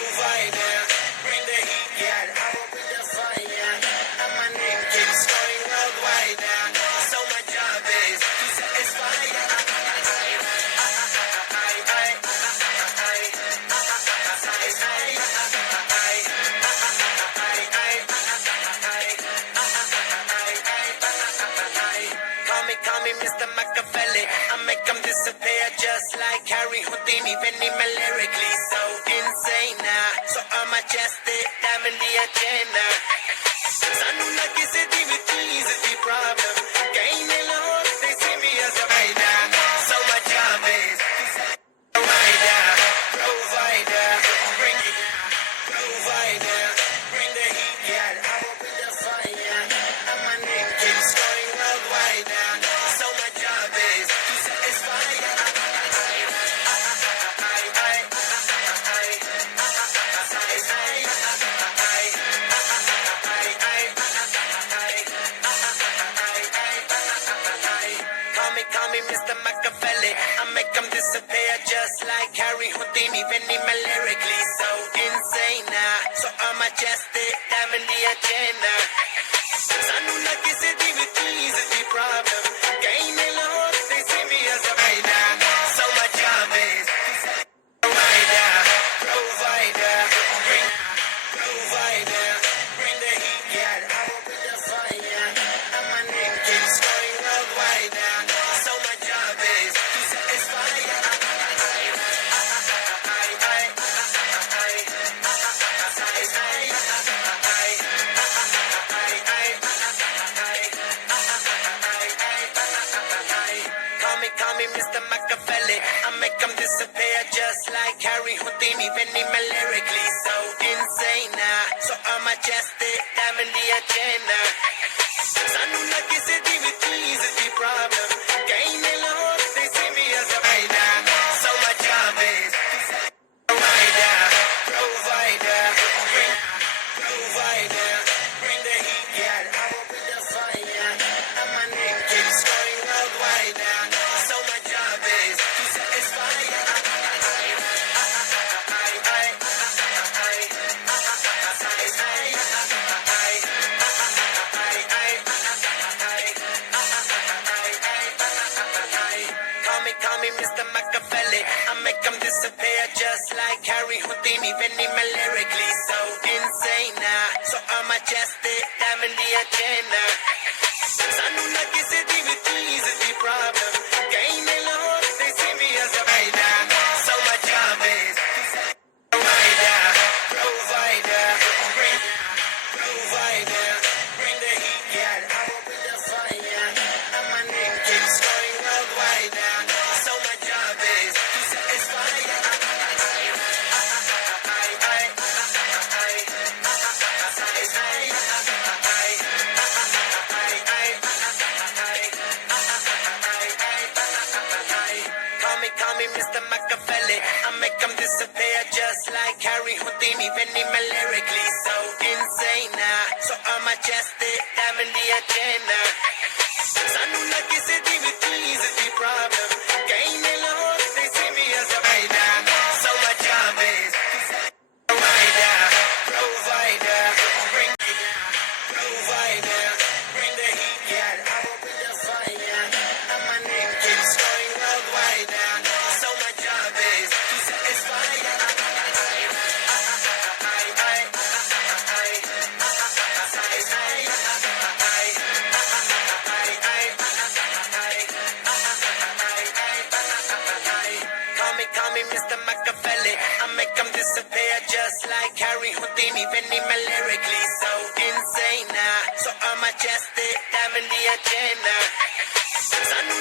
provider. Bring the heat, yeah, I will bring the fire. And my name keeps going worldwide. So my job is to satisfy. Call me Mr. Machiavelli. I make them disappear just like Harry Houdini. Benny lyrically so insane now. So I'm majestic, diamond the agenda. Sanu na kisi di with keys is the problem. Gain alone, they see me as a rider. So my job is rider, provider, bring it, provider, bring the heat, yeah, I will bring the fire. And my name keeps going worldwide. So my job is to satisfy. Call me Mr. Machiavelli. I make them disappear just like Harry Houdini. Benny lyrically so insane now. So I'm majestic, diamond the agenda. Sanu na kisi di with keys is the problem. Gain alone, they see me as a rider. So my job is rider, provider, bring provider, bring the heat, yeah, I will bring the fire. And my name keeps going worldwide. So my job is to satisfy. Call me Mr. Machiavelli. I make them disappear just like Harry Houdini. Benny lyrically so insane now. So I'm majestic, diamond the agenda. Sanu na kisi di with keys is the problem. Gain alone, they see me as a rider. So my job is rider, provider, bring provider, bring the heat, yeah, I will bring the fire. And my name keeps going worldwide. So my job is to satisfy. Call me Mr. Machiavelli. I make them disappear just like Harry Houdini. Benny lyrically so insane now. So I'm majestic, diamond the agenda. Sanu na kisi di with keys is the problem. Gain alone, they see me as a rider. So my job is rider, provider, bring provider, bring the heat, yeah, I will bring the fire. And my name keeps going worldwide. So my job is to satisfy. Call me Mr. Machiavelli. I make them disappear just like Harry Houdini. Benny lyrically so insane now. So I'm majestic, diamond the agenda. Sanu na kisi di with keys is the problem. Gain alone, they see me as a rider. So my job is rider, provider, bring provider, bring the heat, yeah, I will bring the fire. And my name keeps going worldwide. So my job is to satisfy. Call me Mr. Machiavelli. I make them disappear just like Harry Houdini. Benny lyrically so insane now. So I'm majestic, diamond the agenda. Sanu